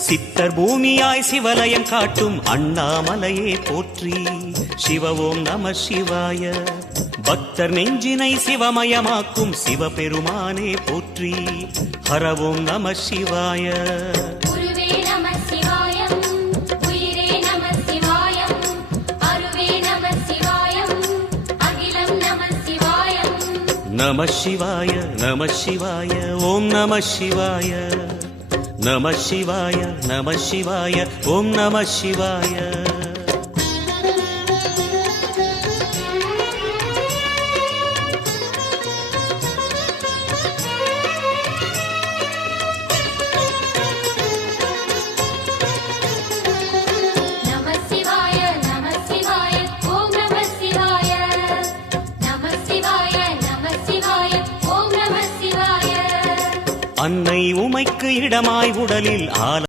சித்தர் பூமியாய் சிவலயம் காட்டும் அண்ணாமலையே போற்றி. சிவ ஓம் நம சிவாய. பக்தர் நெஞ்சினை சிவமயமாக்கும் சிவபெருமானே போற்றி. ஹர ஓம் நம சிவாய. நம சிவாய நம சிவாய ஓம் நம சிவாய. நம சிவாய நம சிவாய ஓம் நம சிவாய. அன்னை உமைக்கு இடமாய் உடலில் ஆல